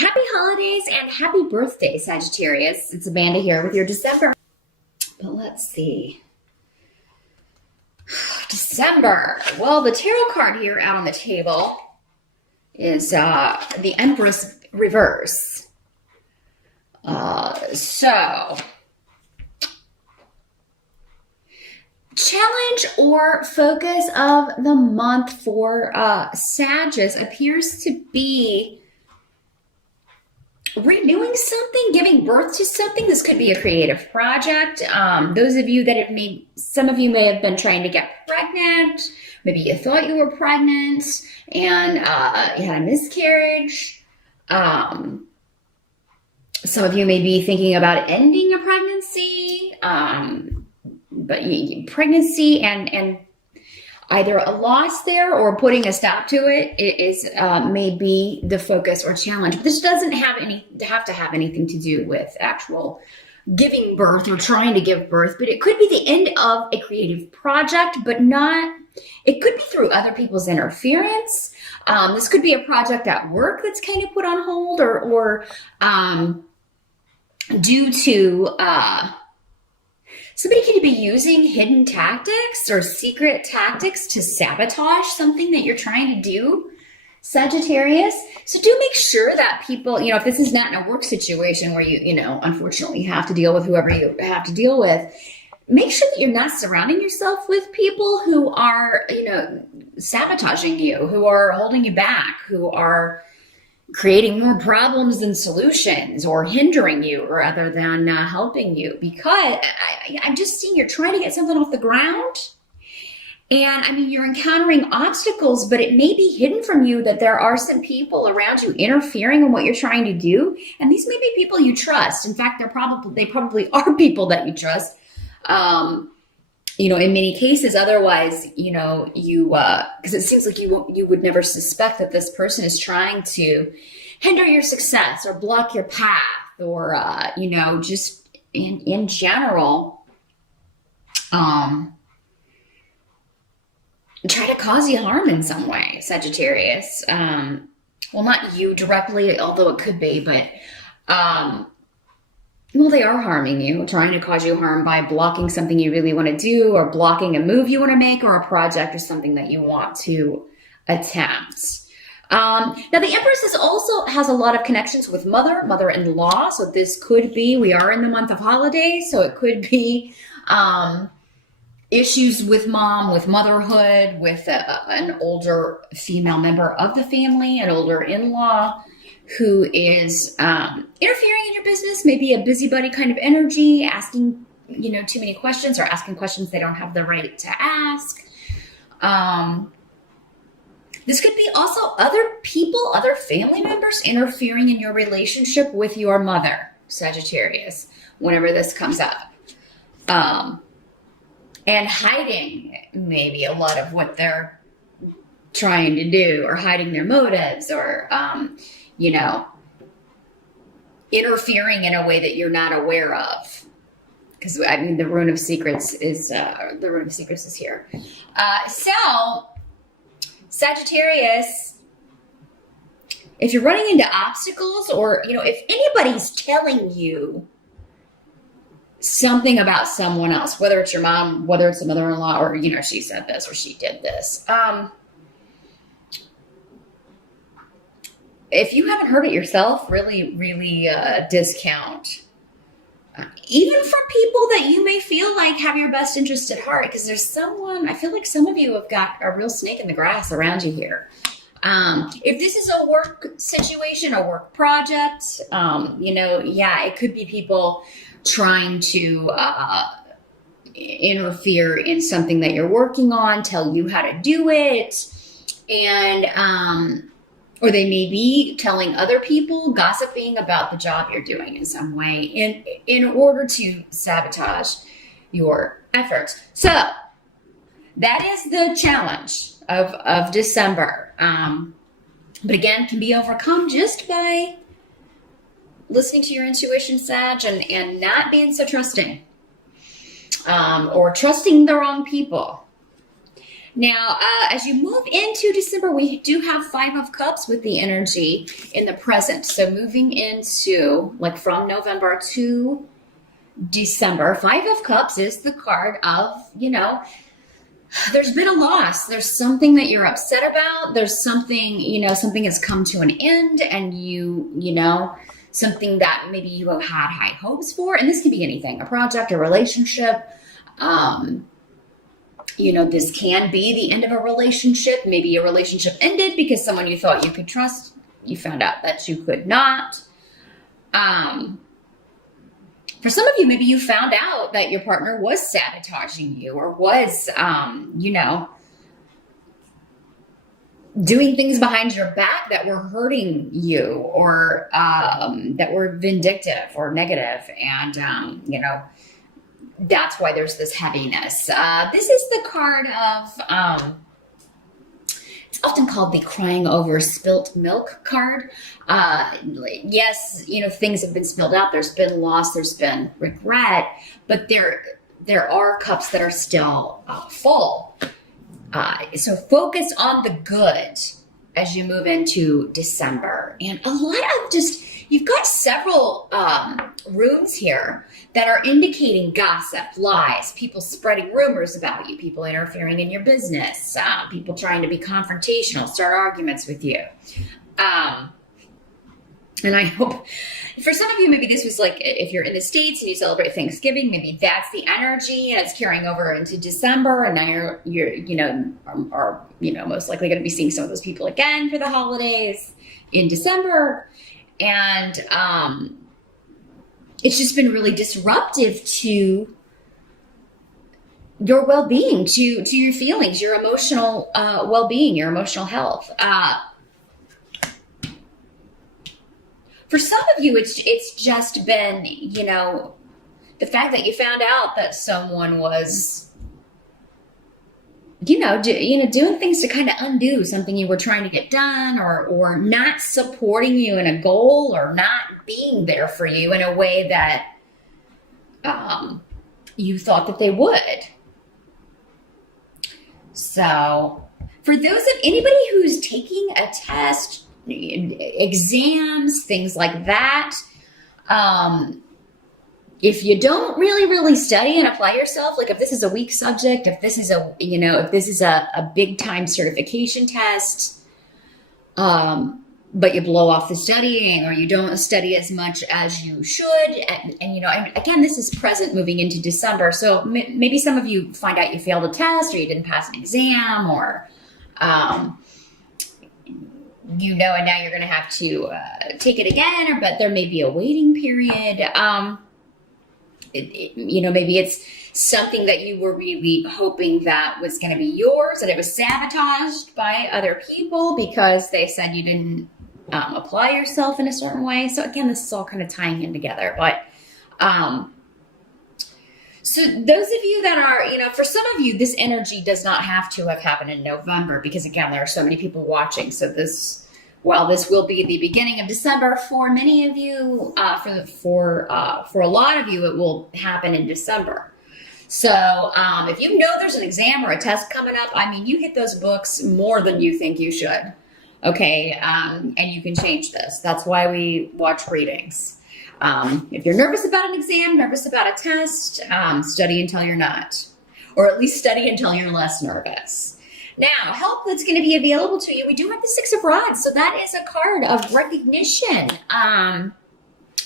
Happy holidays and happy birthday, Sagittarius. It's Amanda here with your December. But let's see. December. Well, the tarot card here out on the table is the Empress reverse. So, challenge or focus of the month for Sagittarius appears to be renewing something, giving birth to something. This could be a creative project. Those of you that have some of you may have been trying to get pregnant. Maybe you thought you were pregnant and you had a miscarriage. Some of you may be thinking about ending a pregnancy, but pregnancy and either a loss there or putting a stop to it is may be the focus or challenge. But this doesn't have to have anything to do with actual giving birth or trying to give birth, but it could be the end of a creative project, but not, it could be through other people's interference. This could be a project at work that's kind of put on hold or due to somebody could be using hidden tactics or secret tactics to sabotage something that you're trying to do, Sagittarius. So do make sure that people, if this is not in a work situation where you unfortunately have to deal with whoever you have to deal with, make sure that you're not surrounding yourself with people who are, sabotaging you, who are holding you back, who are creating more problems than solutions or hindering you rather than helping you, because I'm just seeing you're trying to get something off the ground. And you're encountering obstacles, but it may be hidden from you that there are some people around you interfering in what you're trying to do. And these may be people you trust. In fact, they probably are people that you trust. In many cases, otherwise, because it seems like you would never suspect that this person is trying to hinder your success or block your path or, just in general, try to cause you harm in some way, Sagittarius. Well, not you directly, although it could be, but, they are harming you, trying to cause you harm by blocking something you really want to do or blocking a move you want to make or a project or something that you want to attempt. Now, the Empress has a lot of connections with mother-in-law. So this could be, we are in the month of holidays, so it could be issues with mom, with motherhood, with an older female member of the family, an older in-law who is interfering in your business, maybe a busybody kind of energy, asking, too many questions or asking questions they don't have the right to ask. This could be also other people, other family members interfering in your relationship with your mother, Sagittarius, whenever this comes up. And hiding maybe a lot of what they're trying to do or hiding their motives or, interfering in a way that you're not aware of. Because the Rune of Secrets is here. So Sagittarius, if you're running into obstacles or, if anybody's telling you something about someone else, whether it's your mom, whether it's a mother-in-law, or, she said this or she did this. If you haven't heard it yourself, really, really discount. Even from people that you may feel like have your best interest at heart, because there's someone, I feel like some of you have got a real snake in the grass around you here. If this is a work situation, a work project, it could be people trying to interfere in something that you're working on, tell you how to do it, and or they may be telling other people, gossiping about the job you're doing in some way in order to sabotage your efforts. So that is the challenge of December. But again, can be overcome just by listening to your intuition, Sag, and not being so trusting or trusting the wrong people. Now, as you move into December, we do have Five of Cups with the energy in the present. So moving into, like, from November to December, Five of Cups is the card of, there's been a loss. There's something that you're upset about. There's something, something has come to an end, and something that maybe you have had high hopes for. And this can be anything, a project, a relationship. This can be the end of a relationship. Maybe a relationship ended because someone you thought you could trust, you found out that you could not. For some of you, maybe you found out that your partner was sabotaging you, or was, doing things behind your back that were hurting you, or that were vindictive or negative. And, that's why there's this heaviness. This is the card of, it's often called the crying over spilt milk card. Yes, things have been spilled out. There's been loss. There's been regret. But there are cups that are still full. So focus on the good as you move into December. And a lot of you've got several runes here that are indicating gossip, lies, people spreading rumors about you, people interfering in your business, people trying to be confrontational, start arguments with you. And I hope for some of you, maybe this was like, if you're in the States and you celebrate Thanksgiving, maybe that's the energy and it's carrying over into December. And now you're most likely going to be seeing some of those people again for the holidays in December. And it's just been really disruptive to your well-being, to your feelings, your emotional well-being, your emotional health. For some of you, it's just been, the fact that you found out that someone was, doing things to kind of undo something you were trying to get done, or not supporting you in a goal, or not being there for you in a way that you thought that they would. So for those of anybody who's taking a test, exams, things like that, if you don't really study and apply yourself, like if this is a weak subject, if this is a big time certification test, but you blow off the studying, or you don't study as much as you should, and again, this is present moving into December. So maybe some of you find out you failed a test, or you didn't pass an exam, or and now you're going to have to take it again, but there may be a waiting period. Maybe it's something that you were really hoping that was going to be yours, and it was sabotaged by other people because they said you didn't apply yourself in a certain way. So again, this is all kind of tying in together. But so those of you that are, for some of you, this energy does not have to have happened in November, because again, there are so many people watching. So while this will be the beginning of December, for many of you, for a lot of you, it will happen in December. So if you know there's an exam or a test coming up, you hit those books more than you think you should. Okay, and you can change this. That's why we watch readings. If you're nervous about an exam, nervous about a test, study until you're not, or at least study until you're less nervous. Now, help that's going to be available to you. We do have the Six of Rods. So that is a card of recognition,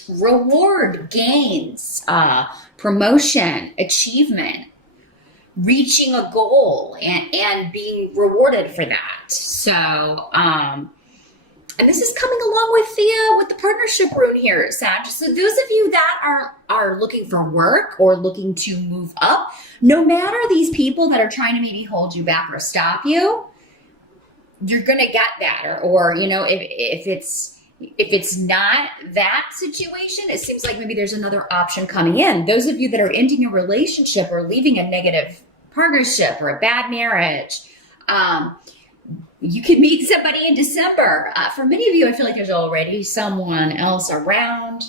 reward, gains, promotion, achievement, reaching a goal, and being rewarded for that. So, and this is coming along with the partnership rune here, Sag. So those of you that are looking for work or looking to move up, no matter these people that are trying to maybe hold you back or stop you, you're gonna get that. Or if it's not that situation, it seems like maybe there's another option coming in. Those of you that are ending a relationship or leaving a negative partnership or a bad marriage, you could meet somebody in December. For many of you, I feel like there's already someone else around.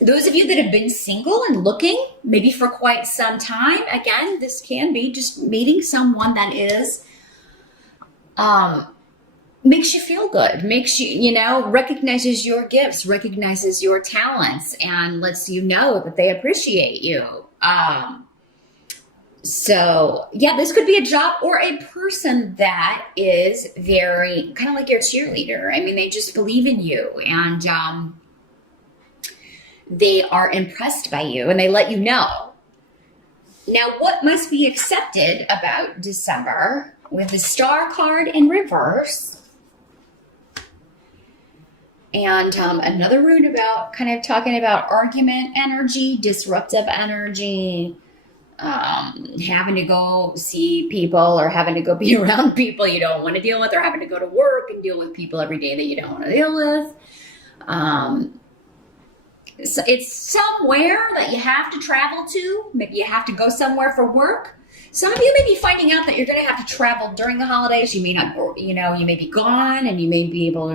Those of you that have been single and looking, maybe for quite some time, again, this can be just meeting someone that is, makes you feel good, makes you, recognizes your gifts, recognizes your talents, and lets you know that they appreciate you. So yeah, this could be a job or a person that is very kind of like your cheerleader. I mean, they just believe in you, and they are impressed by you, and they let you know. Now, what must be accepted about December with the Star card in reverse, and another rune about kind of talking about argument energy, disruptive energy, having to go see people or having to go be around people you don't want to deal with, or having to go to work and deal with people every day that you don't want to deal with. So it's somewhere that you have to travel to. Maybe you have to go somewhere for work. Some of you may be finding out that you're going to have to travel during the holidays. You may not, you may be gone, and you may be able to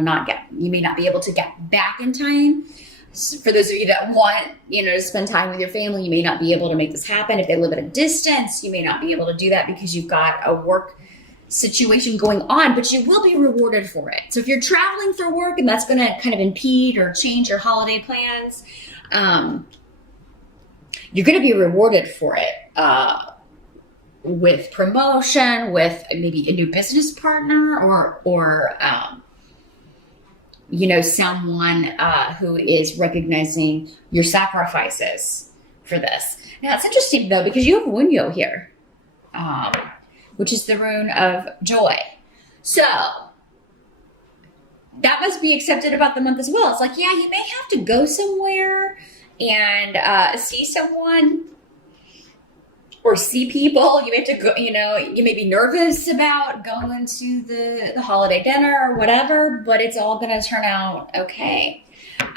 you may not be able to get back in time. So for those of you that want, to spend time with your family, you may not be able to make this happen. If they live at a distance, you may not be able to do that because you've got a work situation going on, but you will be rewarded for it. So if you're traveling for work and that's going to kind of impede or change your holiday plans, you're going to be rewarded for it with promotion, with maybe a new business partner, or someone who is recognizing your sacrifices for this. Now, it's interesting, though, because you have Wunyo here, which is the rune of joy. So that must be accepted about the month as well. It's like, yeah, you may have to go somewhere and see someone or see people. You may have to go, you may be nervous about going to the holiday dinner or whatever, but it's all going to turn out okay.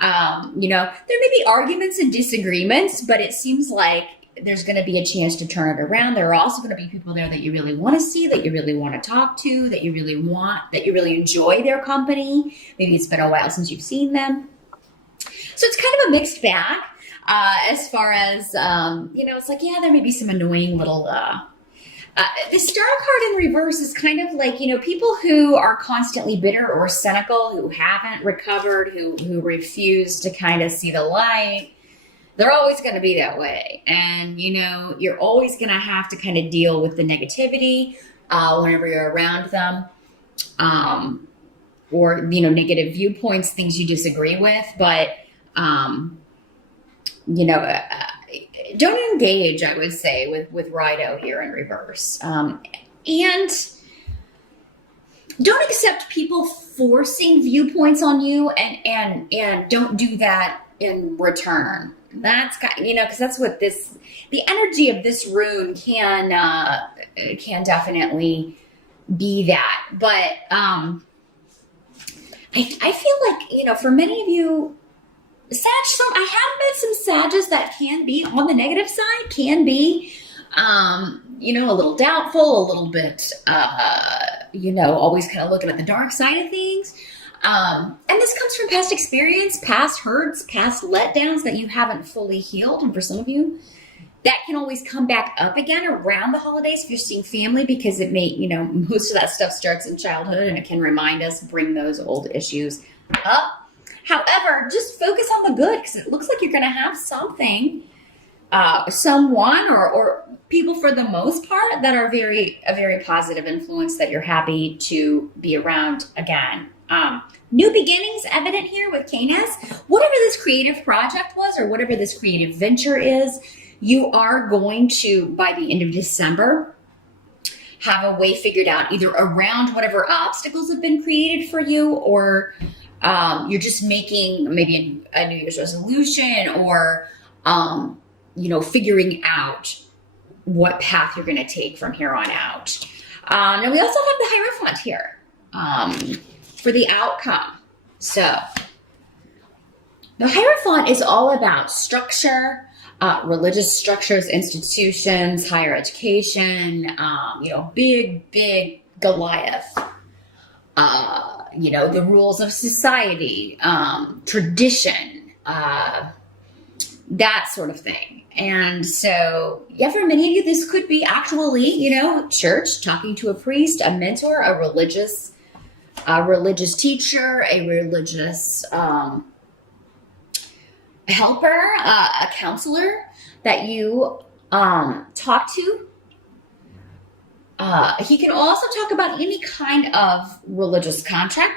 There may be arguments and disagreements, but it seems like there's going to be a chance to turn it around. There are also going to be people there that you really want to see, that you really want to talk to, that you really enjoy their company. Maybe it's been a while since you've seen them. So it's kind of a mixed bag as far as, it's like, yeah, there may be some annoying little, the Star card in reverse is kind of like, people who are constantly bitter or cynical, who haven't recovered, who refuse to kind of see the light. They're always going to be that way. And, you're always going to have to kind of deal with the negativity whenever you're around them, or, negative viewpoints, things you disagree with. But, don't engage, I would say, with Rido here in reverse. And don't accept people forcing viewpoints on you, and don't do that in return. That's because that's what the energy of this rune can definitely be that. But I feel like, for many of you, I have met some Sages that can be on the negative side, can be, a little doubtful, a little bit, always kind of looking at the dark side of things. And this comes from past experience, past hurts, past letdowns that you haven't fully healed. And for some of you, that can always come back up again around the holidays if you're seeing family, because it may, most of that stuff starts in childhood, and it can remind us, bring those old issues up. However, just focus on the good, because it looks like you're going to have something, someone or people for the most part that are a very positive influence that you're happy to be around again. New beginnings evident here with Canis. Whatever this creative project was, or whatever this creative venture is, you are going to, by the end of December, have a way figured out, either around whatever obstacles have been created for you, or you're just making maybe a New Year's resolution, or, figuring out what path you're going to take from here on out. And we also have the Hierophant here for the outcome. So the Hierophant is all about structure, religious structures, institutions, higher education, big Goliath. The rules of society, tradition, that sort of thing. And so, yeah, for many of you, this could be actually, church, talking to a priest, a mentor, a religious teacher, a religious helper, a counselor that you talk to. He can also talk about any kind of religious contract,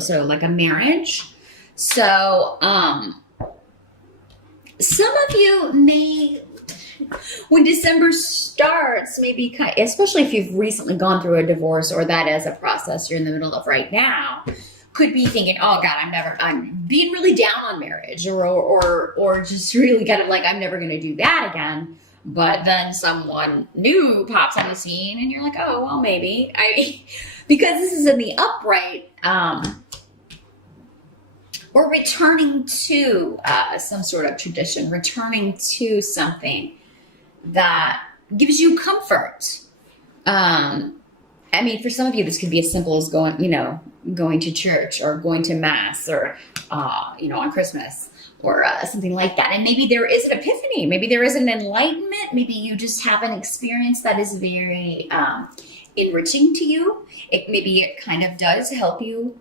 so like a marriage. So, some of you may, when December starts, maybe, especially if you've recently gone through a divorce or that is a process you're in the middle of right now, could be thinking, oh God, I'm being really down on marriage, or just really kind of like, I'm never going to do that again. But then someone new pops on the scene and you're like, oh, well, maybe. Because this is in the upright, or returning to some sort of tradition, returning to something that gives you comfort. For some of you, this could be as simple as going to church or going to mass or, on Christmas or something like that. And maybe there is an epiphany. Maybe there is an enlightenment. Maybe you just have an experience that is very enriching to you. Maybe it kind of does help you,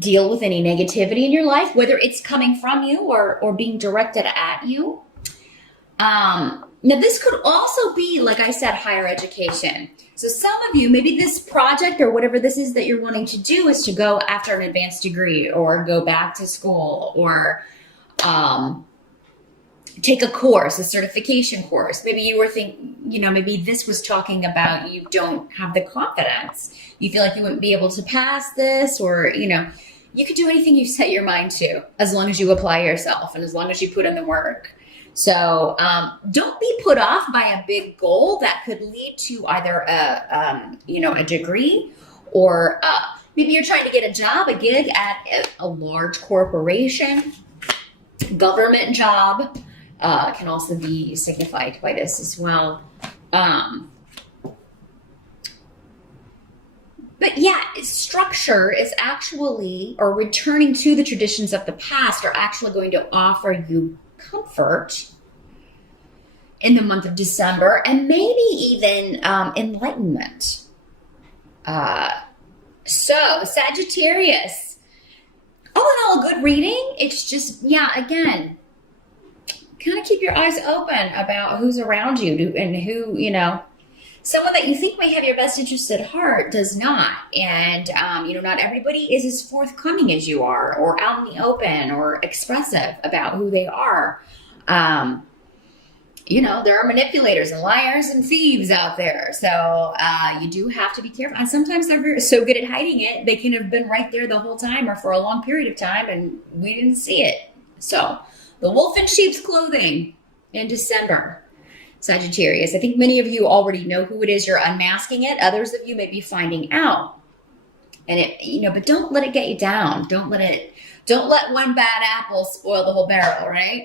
deal with any negativity in your life, whether it's coming from you or being directed at you. Now, this could also be, like I said, higher education. So some of you, maybe this project or whatever this is that you're wanting to do is to go after an advanced degree or go back to school or take a course, a certification course. Maybe you were thinking, maybe this was talking about you don't have the confidence. You feel like you wouldn't be able to pass this, or, you could do anything you set your mind to as long as you apply yourself and as long as you put in the work. So don't be put off by a big goal that could lead to either a degree or maybe you're trying to get a job, a gig at a large corporation, government job. Can also be signified by this as well. But yeah, structure is actually, or returning to the traditions of the past are actually going to offer you comfort in the month of December and maybe even enlightenment. So Sagittarius, all in all, good reading. It's just, again, kind of keep your eyes open about who's around you and who, someone that you think may have your best interest at heart does not. And, not everybody is as forthcoming as you are or out in the open or expressive about who they are. There are manipulators and liars and thieves out there. So you do have to be careful. And sometimes they're so good at hiding it, they can have been right there the whole time or for a long period of time and we didn't see it. So the wolf in sheep's clothing in December, Sagittarius. I think many of you already know who it is. You're unmasking it. Others of you may be finding out. And but don't let it get you down. Don't let one bad apple spoil the whole barrel, right?